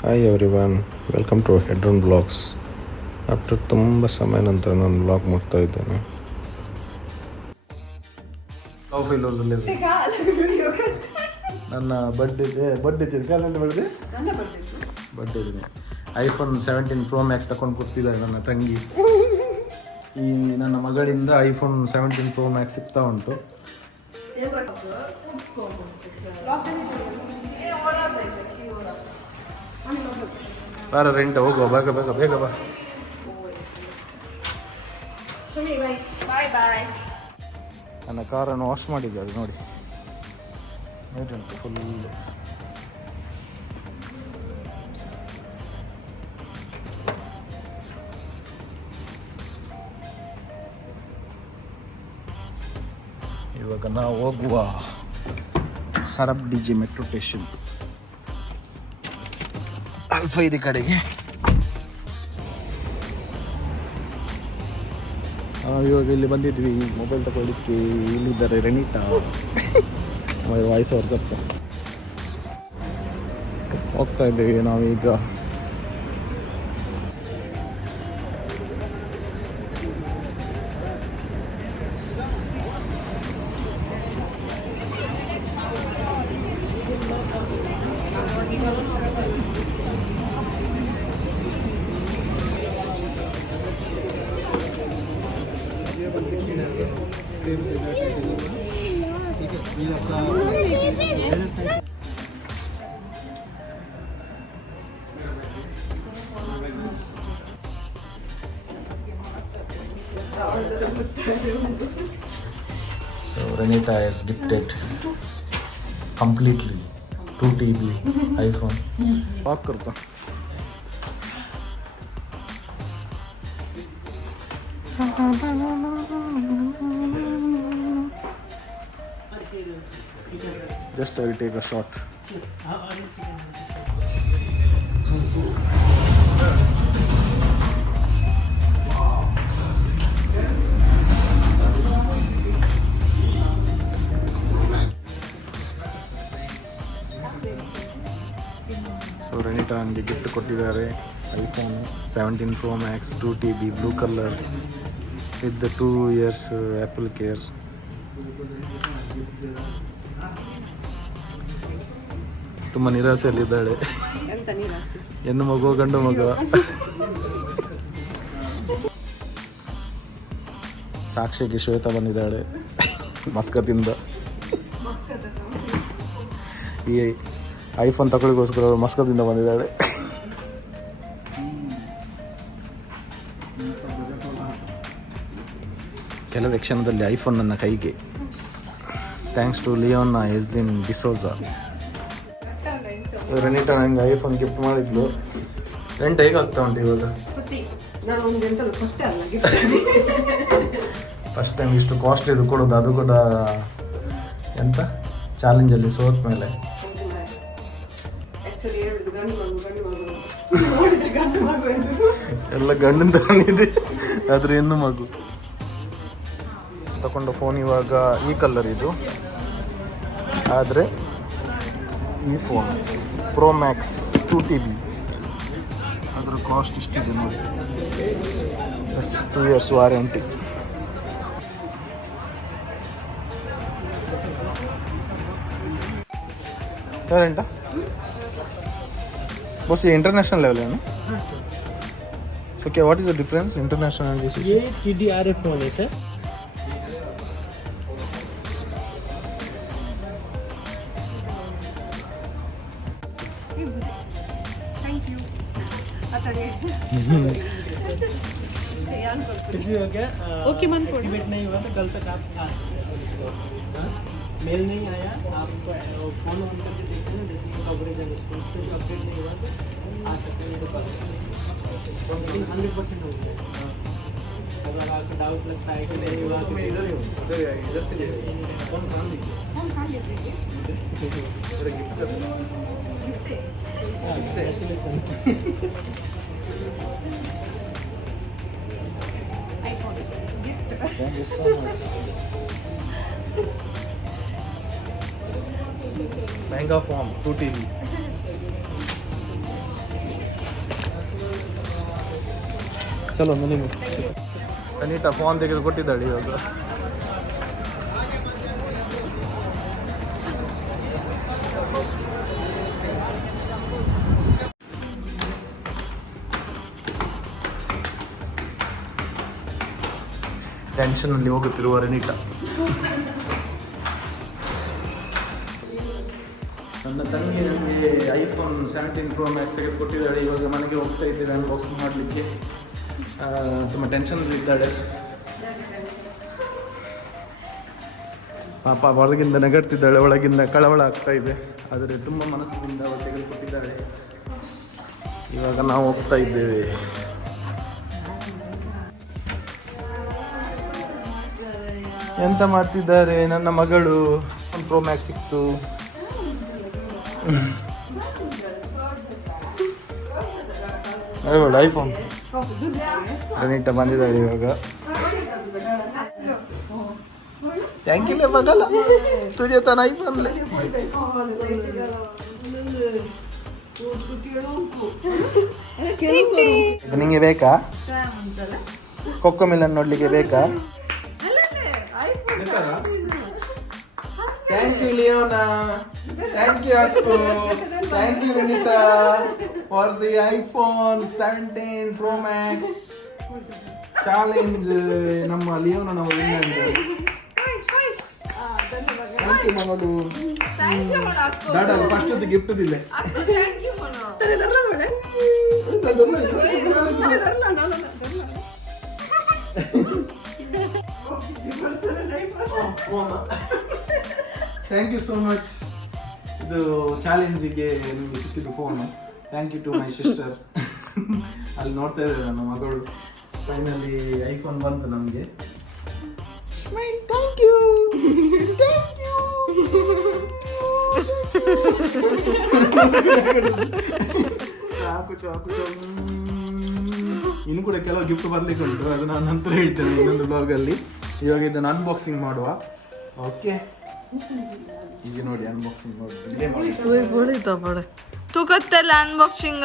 Hi everyone, welcome to ಹೆಡ್ರೂನ್ blogs. After ತುಂಬ ಸಮಯ ನಂತರ ನಾನು ಬ್ಲಾಗ್ ಮಾಡ್ತಾ ಇದ್ದೇನೆ. ನನ್ನ ಬರ್ಡೇ ಕಾಲಲ್ಲಿ ಬರ್ಡೇ ಐಫೋನ್ 17 ಪ್ರೋ ಮ್ಯಾಕ್ಸ್ ತಗೊಂಡು ಕೊಡ್ತಿದ್ದಾಳೆ ನನ್ನ ತಂಗಿ. ಈ ನನ್ನ ಮಗಳಿಂದ ಐಫೋನ್ 17 ಪ್ರೋ ಮ್ಯಾಕ್ಸ್ ಸಿಗ್ತಾ ಉಂಟು. ಬಾರ ರೆಂಟ್ ಹೋಗುವ, ಬೇಗ ಬೇಗ ಬೇಗ ಬಾ. ನನ್ನ ಕಾರನ್ನು ವಾಶ್ ಮಾಡಿದ್ದಾರೆ ನೋಡಿ, ನೀರುಂಟು ಫುಲ್. ಇವಾಗ ನಾವು ಹೋಗುವ ಸರಬ್ ಡಿಜೆ ಮೆಟ್ರೋ ಸ್ಟೇಷನ್ ಅಲ್ಫೈದಿ ಕಡೆಗೆ. ಇವಾಗ ಇಲ್ಲಿ ಬಂದಿದ್ವಿ ಮೊಬೈಲ್ ತಗೊಳ್ಳಿಕ್ಕೆ. ಇಲ್ಲಿದ್ದಾರೆ ರೆನಿಟಾ, ವಾಯ್ಸ್ ಅವ್ರು ಬರ್ತಾ ಹೋಗ್ತಾ ಇದ್ದೀವಿ ನಾವೀಗ. So Renita has gifted completely 2 TB iPhone. Walk करता. Just I will take a shot. So Renita ನನಗೆ ಗಿಫ್ಟ್ ಕೊಟ್ಟಿದ್ದಾರೆ iPhone 17 Pro Max 2 TB blue colour with 2 years AppleCare. ತುಂಬ ನಿರಾಸೆಯಲ್ಲಿದ್ದಾಳೆ. ಹೆಣ್ಣು ಮಗು ಗಂಡು ಮಗು? ಸಾಕ್ಷಿಗೆ ಶ್ವೇತಾ ಬಂದಿದ್ದಾಳೆ ಮಸ್ಕತ್ತಿಂದ. ಈ ಐಫೋನ್ ತಗೊಳ್ಳಿಗೋಸ್ಕರ ಮಸ್ಕದಿಂದ ಬಂದಿದ್ದಾಳೆ. ಕೆಲವೇ ಕ್ಷಣದಲ್ಲಿ ಐಫೋನ್ ನನ್ನ ಕೈಗೆ. Thanks to Leona Eslin D'Souza. So Renita ನನಗೆ ಐಫೋನ್ ಗಿಫ್ಟ್ ಮಾಡಿದ್ಲು. ರೆಂಟ್ ಹೇಗಾಗ್ತಾ ಉಂಟು ಇವಾಗ? ಫಸ್ಟ್ ಟೈಮ್ ಇಷ್ಟು ಕಾಸ್ಟ್ಲಿದು ಕೊಡೋದು, ಅದು ಕೂಡ ಎಂತ ಚಾಲೆಂಜಲ್ಲಿ ಸೋತ ಮೇಲೆ. ಎಲ್ಲ ಗಂಡಿನ ಥರ ಇದೆ, ಆದರೆ ಹೆಣ್ಣು ಮಗು. ತಗೊಂಡ ಫೋನ್ ಇವಾಗ ಈ ಕಲರ್ ಇದು, ಆದರೆ ಈ ಫೋನ್ ಪ್ರೋ ಮ್ಯಾಕ್ಸ್ 2 TB, ಅದರ ಕಾಸ್ಟ್ ಇಷ್ಟಿದೆ ನೋಡಿ. 2 years ವಾರಂಟಿ. ಯಾರೆಂಟ बस ये इंटरनेशनल लेवल है ना? Okay, what is the difference international and this? ये TDRF फोन है सर. Thank you. कुछ भी हो गया ओके मन को एक्टिवेट नहीं हुआ तो कल तक आप आ सकते हैं. मेल नहीं आया, आपको फोन ओपन करके देखते हैं जैसे कि कवरेज है रिस्पॉन्स पे जो अपडेट नहीं हुआ तो आ सकते हैं मेरे पास. लेकिन 100% हो गया. अगर आपको डाउट लगता है कि नहीं हुआ तो इधर से ले फोन कहां दी? फोन कहां लेते हैं? मेरा गिफ्ट कर दो. IPhone gift. Thank you so much. महंगा फॉर्म 2 TB. ಚಲೋ ನೀವು ಅನಿತಾ ಫೋನ್ ತೆಗೆದು ಕೊಟ್ಟಿದ್ದಾಳೆ ಇವಾಗ. ಟೆನ್ಷನಲ್ಲಿ ಹೋಗುತ್ತಿರುವ ಅನಿತಾ. ನನ್ನ ತಂಗಿ ನನಗೆ ಐಫೋನ್ 17 Pro Max ತೆಗೆದುಕೊಟ್ಟಿದ್ದಾಳೆ. ಇವಾಗ ಮನೆಗೆ ಹೋಗ್ತಾ ಇದ್ದೇವೆ ಅನ್ಬಾಕ್ಸಿಂಗ್ ಮಾಡಲಿಕ್ಕೆ. ತುಂಬ ಟೆನ್ಷನಲ್ಲಿದ್ದಾಳೆ ಪಾಪ. ಹೊರಗಿಂದ ನಗಡ್ತಿದ್ದಾಳೆ, ಒಳಗಿಂದ ಕಳವಳ ಆಗ್ತಾ ಇದೆ. ಆದರೆ ತುಂಬ ಮನಸ್ಸಿನಿಂದ ಅವಳು ತೆಗೆದುಕೊಟ್ಟಿದ್ದಾಳೆ. ಇವಾಗ ನಾವು ಹೋಗ್ತಾ ಇದ್ದೇವೆ. ಎಂತ ಮಾಡ್ತಿದ್ದಾರೆ ನನ್ನ ಮಗಳು? Pro Max ಸಿಕ್ತು. ಐಫೋನ್ ಅನಿತಾ ಬಂದಿದ್ದಾಳೆ ಇವಾಗ. ಥ್ಯಾಂಕ್ ಯು ಬಗಲ ತುಜೆ ತನ ಐಫೋನ್ ನಿಂಗೆ ಬೇಕಾ? ಕೊಕ್ಕೋ ಮಿಲನ್ ನೋಡ್ಲಿಕ್ಕೆ ಬೇಕಾ? Thank you Leona, thank you ಅಕ್ಕು, thank you Rinita for the iPhone 17 Pro Max challenge. ನಮ್ಮ ಲಿಯೋನ ನಾವು ವಿನ್ನರ್. ಥ್ಯಾಂಕ್ ಯು ಮಗಳು. ದಾಡ ಫಸ್ಟ್ ಹೊತ್ತು ಗಿಫ್ಟ್ ದಿಲ್ಲ. Thank you so much. ಇದು ಚಾಲೆಂಜಿಗೆ ನಿಮಗೆ ಸಿಕ್ಕಿದ್ದು phone. Thank you to my sister. ಅಲ್ಲಿ ನೋಡ್ತಾ ಇದ್ದಾರೆ ನನ್ನ ಮಗಳು. ಫೈನಲಿ ಐಫೋನ್ ಬಂತು ನಮಗೆ. Thank you, thank you. ಚಾಕು ಚಾಕು. ಇನ್ನು ಕೂಡ ಕೆಲವು ಗಿಫ್ಟ್ ಬರ್ಲಿಕ್ಕೆ ಉಂಟು, ಅದು ನಾನು ನಂತರ ಹೇಳ್ತೇನೆ ಇನ್ನೊಂದು ಬ್ಲಾಗಲ್ಲಿ. ಇವಾಗ ಇದನ್ನು ಅನ್ಬಾಕ್ಸಿಂಗ್ ಮಾಡುವ. ಓಕೆ, ಈಗ ನೋಡಿ ಅನ್ಬಾಕ್ಸಿಂಗ್ ನೋಡಿ. तू ಗೊತ್ತಲ್ಲ ಅನ್ಬಾಕ್ಸಿಂಗ್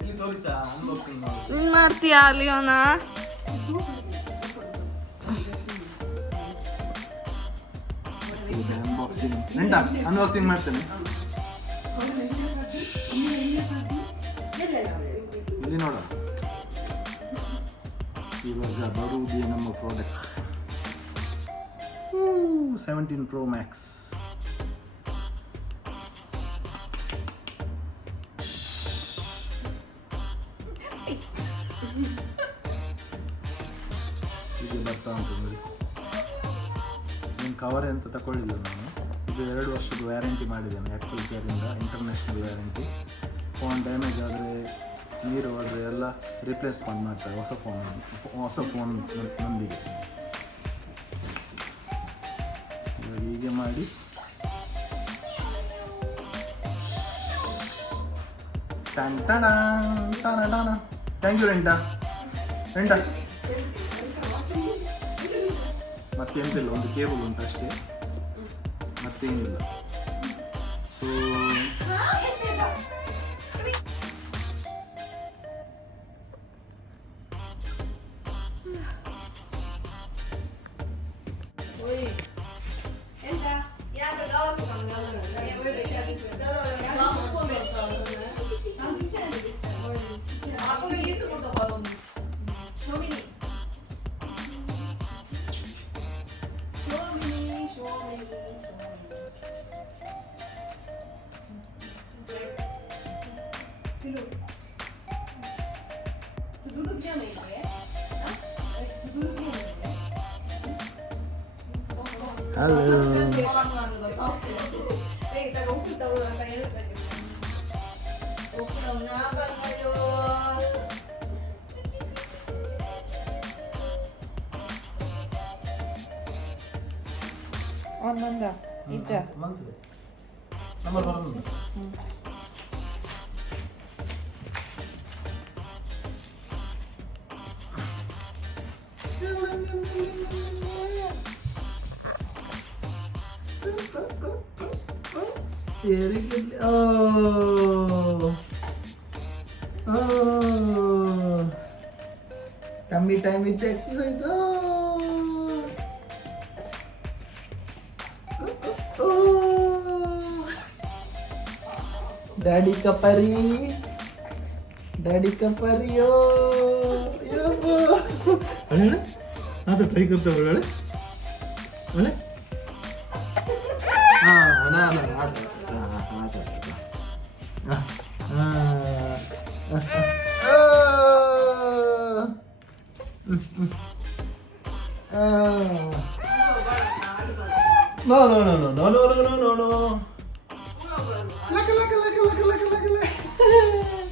ಇಲ್ಲಿ ತೋರಿಸ ಅನ್ಬಾಕ್ಸಿಂಗ್ ಮಾಡಿ. ನೀನ್ ಮಾಡ್ತೀಯಾ ಲಿಯೋನ? ಅನ್ಬಾಕ್ಸಿಂಗ್ ಅನ್ಬಾಕ್ಸಿಂಗ್ ಮಾಡ್ತೇನೆ. ಇಲ್ಲಿ ನೋಡ, ಇವಾಗ ಬರುವುದೇ ನಮ್ಮ ಪ್ರಾಡಕ್ಟ್ 17 Pro Max. ಇದು ಬರ್ತಾ ಉಂಟು ನೋಡಿ. ಏನು ಕವರ್ ಅಂತ ತಗೊಳ್ಳಿಲ್ಲ ನಾನು. ಇದು 2 ವರ್ಷದ ವ್ಯಾರಂಟಿ ಮಾಡಿದ್ದೇನೆ ಆ್ಯಪಲ್ ಕೇರಿಂದ, ಇಂಟರ್ನ್ಯಾಷನಲ್ ವ್ಯಾರಂಟಿ. ಫೋನ್ ಡ್ಯಾಮೇಜ್ ಆದರೆ, ನೀರು ಹೋದರೆ ಎಲ್ಲ ರಿಪ್ಲೇಸ್ಮೆಂಟ್ ಮಾಡ್ತಾರೆ ಹೊಸ ಫೋನ್ ನೊಂದಿಗೆ. ಇವಾಗ ಹೀಗೆ ಮಾಡಿ ಥ್ಯಾಂಕ್ ಯು ರೆಂಟಾ. ಮತ್ತೆ ಎಂತಿಲ್ಲ, ಒಂದು ಕೇಬಲ್ ಉಂಟು ಅಷ್ಟೇ, ಮತ್ತೇನಿಲ್ಲ. So hello. ಒಂದೊಂದ ಇಜ್ಜ ನಂಬರ್ ಬರೋದು. Mummy time with the exercise. Daddy का परी, डैडी का परी ओ अरे हाँ तो ट्राई करता हूँ अरे अरे हाँ ना ना No, no, no, no, no, no, no, no, no, no. Laka, laka, laka, laka, laka, laka, laka.